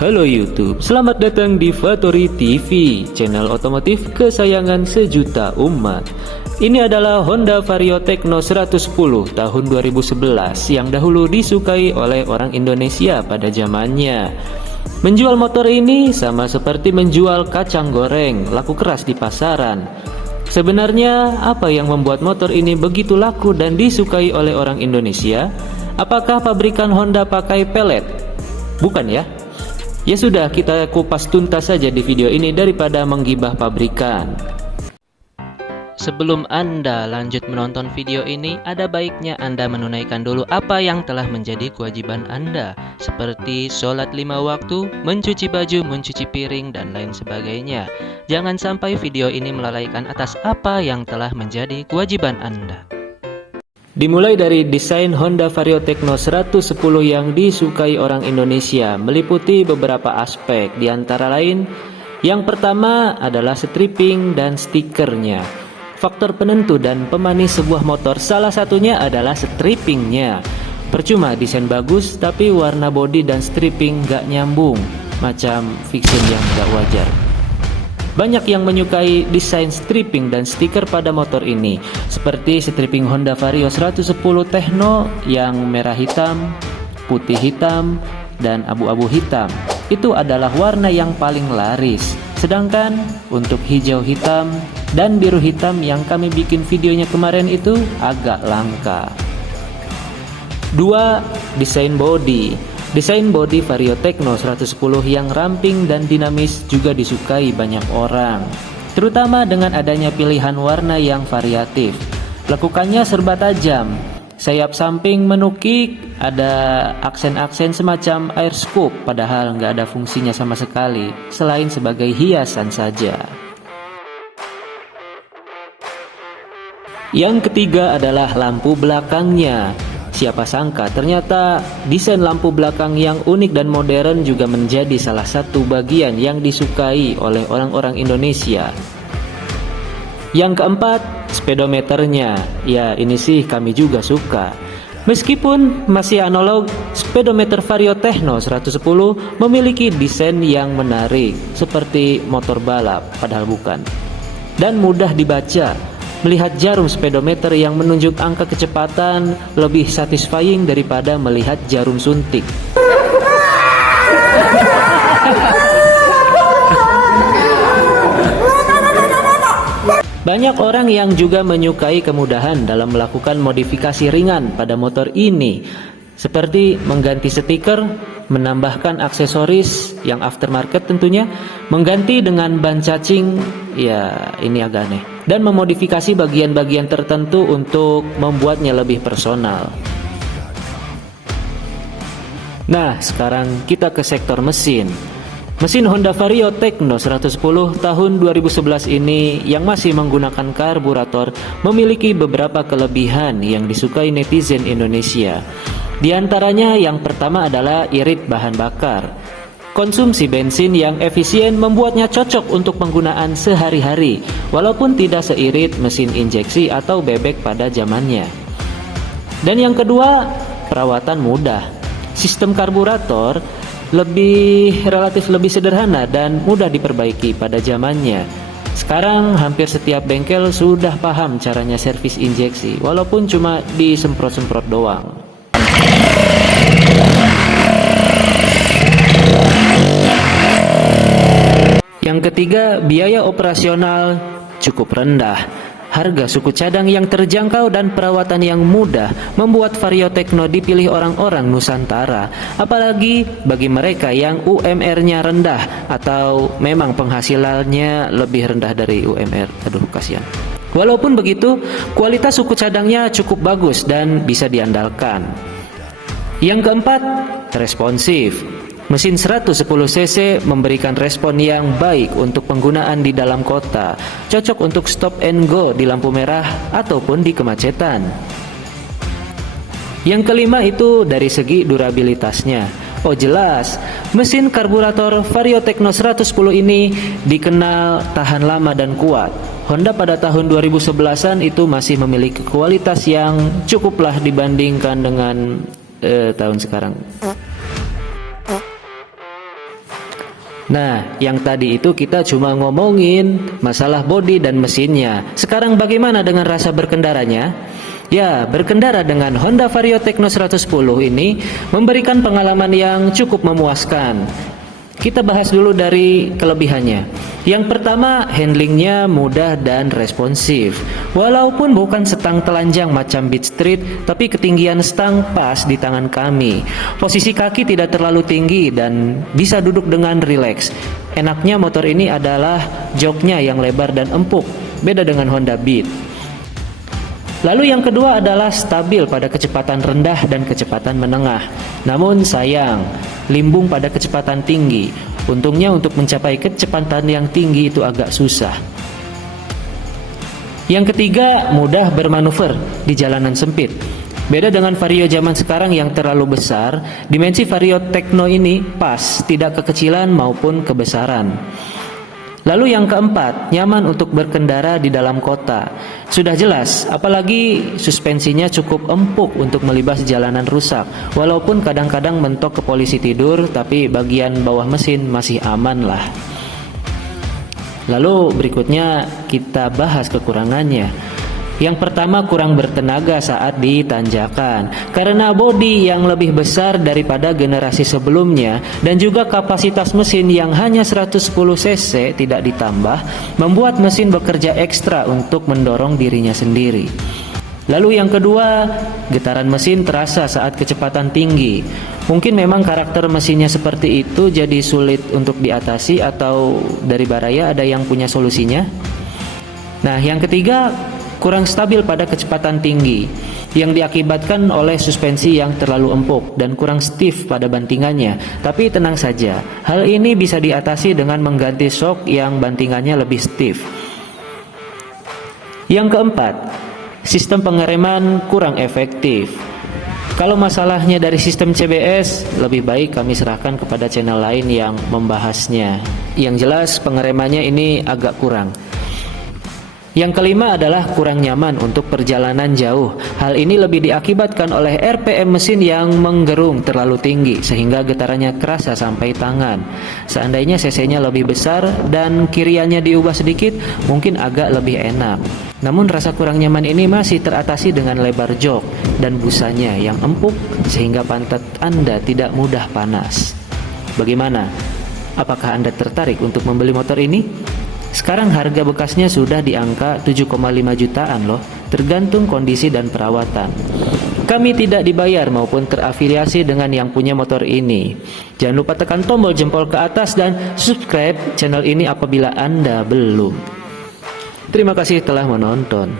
Halo YouTube, selamat datang di Fatori TV, channel otomotif kesayangan sejuta umat. Ini adalah Honda Vario Tekno 110 tahun 2011 yang dahulu disukai oleh orang Indonesia pada zamannya. Menjual motor ini sama seperti menjual kacang goreng, laku keras di pasaran. Sebenarnya apa yang membuat motor ini begitu laku dan disukai oleh orang Indonesia? Apakah pabrikan Honda pakai pelet? Bukan ya? Ya sudah, kita kupas tuntas saja di video ini daripada menggibah pabrikan. Sebelum Anda lanjut menonton video ini, ada baiknya Anda menunaikan dulu apa yang telah menjadi kewajiban Anda, seperti sholat 5 waktu, mencuci baju, mencuci piring, dan lain sebagainya. Jangan sampai video ini melalaikan atas apa yang telah menjadi kewajiban Anda. Dimulai dari desain Honda Vario Tekno 110 yang disukai orang Indonesia, meliputi beberapa aspek, di antara lain yang pertama adalah stripping dan stikernya. Faktor penentu dan pemanis sebuah motor salah satunya adalah strippingnya. Percuma desain bagus tapi warna bodi dan stripping gak nyambung, macam fiction yang gak wajar. Banyak yang menyukai desain stripping dan stiker pada motor ini, seperti stripping Honda Vario 110 Tekno yang merah hitam, putih hitam, dan abu-abu hitam. Itu adalah warna yang paling laris. Sedangkan untuk hijau hitam dan biru hitam yang kami bikin videonya kemarin itu agak langka. 2. Desain body. Desain bodi Vario Tekno 110 yang ramping dan dinamis juga disukai banyak orang, terutama dengan adanya pilihan warna yang variatif. Lekukannya serba tajam, sayap samping menukik, ada aksen-aksen semacam air scoop, padahal nggak ada fungsinya sama sekali, selain sebagai hiasan saja. Yang ketiga adalah lampu belakangnya. Siapa sangka ternyata desain lampu belakang yang unik dan modern juga menjadi salah satu bagian yang disukai oleh orang-orang Indonesia. Yang keempat, speedometernya. Ya, ini sih kami juga suka. Meskipun masih analog, speedometer Vario Tekno 110 memiliki desain yang menarik, seperti motor balap, padahal bukan. Dan mudah dibaca. Melihat jarum speedometer yang menunjuk angka kecepatan lebih satisfying daripada melihat jarum suntik. Banyak orang yang juga menyukai kemudahan dalam melakukan modifikasi ringan pada motor ini, seperti mengganti stiker, menambahkan aksesoris yang aftermarket tentunya, mengganti dengan ban cacing, ya ini agak aneh, dan memodifikasi bagian-bagian tertentu untuk membuatnya lebih personal. Nah, sekarang kita ke sektor mesin. Mesin Honda Vario Tekno 110 tahun 2011 ini yang masih menggunakan karburator memiliki beberapa kelebihan yang disukai netizen Indonesia. Di antaranya yang pertama adalah irit bahan bakar. Konsumsi bensin yang efisien membuatnya cocok untuk penggunaan sehari-hari, walaupun tidak seirit mesin injeksi atau bebek pada zamannya. Dan yang kedua, perawatan mudah. Sistem karburator relatif lebih sederhana dan mudah diperbaiki pada zamannya. Sekarang hampir setiap bengkel sudah paham caranya servis injeksi, walaupun cuma disemprot-semprot doang. Yang ketiga, biaya operasional cukup rendah. Harga suku cadang yang terjangkau dan perawatan yang mudah membuat Vario Tekno dipilih orang-orang Nusantara, apalagi bagi mereka yang UMR-nya rendah atau memang penghasilannya lebih rendah dari UMR. Aduh, kasihan. Walaupun begitu, kualitas suku cadangnya cukup bagus dan bisa diandalkan. Yang keempat, responsif. Mesin 110cc memberikan respon yang baik untuk penggunaan di dalam kota, cocok untuk stop and go di lampu merah ataupun di kemacetan. Yang kelima itu dari segi durabilitasnya. Oh jelas, mesin karburator Vario Tekno 110 ini dikenal tahan lama dan kuat. Honda pada tahun 2011-an itu masih memiliki kualitas yang cukuplah dibandingkan dengan tahun sekarang. Nah, yang tadi itu kita cuma ngomongin masalah bodi dan mesinnya. Sekarang bagaimana dengan rasa berkendaranya? Ya, berkendara dengan Honda Vario Tekno 110 ini memberikan pengalaman yang cukup memuaskan. Kita bahas dulu dari kelebihannya. Yang pertama, handlingnya mudah dan responsif. Walaupun bukan stang telanjang macam Beat Street, tapi ketinggian stang pas di tangan kami. Posisi kaki tidak terlalu tinggi dan bisa duduk dengan rileks. Enaknya motor ini adalah joknya yang lebar dan empuk, beda dengan Honda Beat. Lalu yang kedua adalah stabil pada kecepatan rendah dan kecepatan menengah. Namun sayang, limbung pada kecepatan tinggi. Untungnya untuk mencapai kecepatan yang tinggi itu agak susah. Yang ketiga, mudah bermanuver di jalanan sempit. Beda dengan Vario zaman sekarang yang terlalu besar, dimensi Vario Tekno ini pas, tidak kekecilan maupun kebesaran. Lalu yang keempat, nyaman untuk berkendara di dalam kota. Sudah jelas, apalagi suspensinya cukup empuk untuk melibas jalanan rusak. Walaupun kadang-kadang mentok ke polisi tidur, tapi bagian bawah mesin masih aman lah. Lalu berikutnya kita bahas kekurangannya. Yang pertama, kurang bertenaga saat di tanjakan karena bodi yang lebih besar daripada generasi sebelumnya dan juga kapasitas mesin yang hanya 110 cc tidak ditambah membuat mesin bekerja ekstra untuk mendorong dirinya sendiri. Lalu yang kedua, getaran mesin terasa saat kecepatan tinggi. Mungkin memang karakter mesinnya seperti itu jadi sulit untuk diatasi, atau dari Baraya ada yang punya solusinya? Nah, yang ketiga, kurang stabil pada kecepatan tinggi yang diakibatkan oleh suspensi yang terlalu empuk dan kurang stiff pada bantingannya. Tapi tenang saja, hal ini bisa diatasi dengan mengganti shock yang bantingannya lebih stiff. Yang keempat, sistem pengereman kurang efektif. Kalau masalahnya dari sistem CBS, lebih baik kami serahkan kepada channel lain yang membahasnya. Yang jelas pengeremannya ini agak kurang. Yang kelima adalah kurang nyaman untuk perjalanan jauh. Hal ini lebih diakibatkan oleh RPM mesin yang menggerung terlalu tinggi sehingga getarannya kerasa sampai tangan. Seandainya cc-nya lebih besar dan kiriannya diubah sedikit, mungkin agak lebih enak. Namun rasa kurang nyaman ini masih teratasi dengan lebar jok dan busanya yang empuk sehingga pantat Anda tidak mudah panas. Bagaimana? Apakah Anda tertarik untuk membeli motor ini? Sekarang harga bekasnya sudah di angka 7,5 jutaan loh, tergantung kondisi dan perawatan. Kami tidak dibayar maupun terafiliasi dengan yang punya motor ini. Jangan lupa tekan tombol jempol ke atas dan subscribe channel ini apabila Anda belum. Terima kasih telah menonton.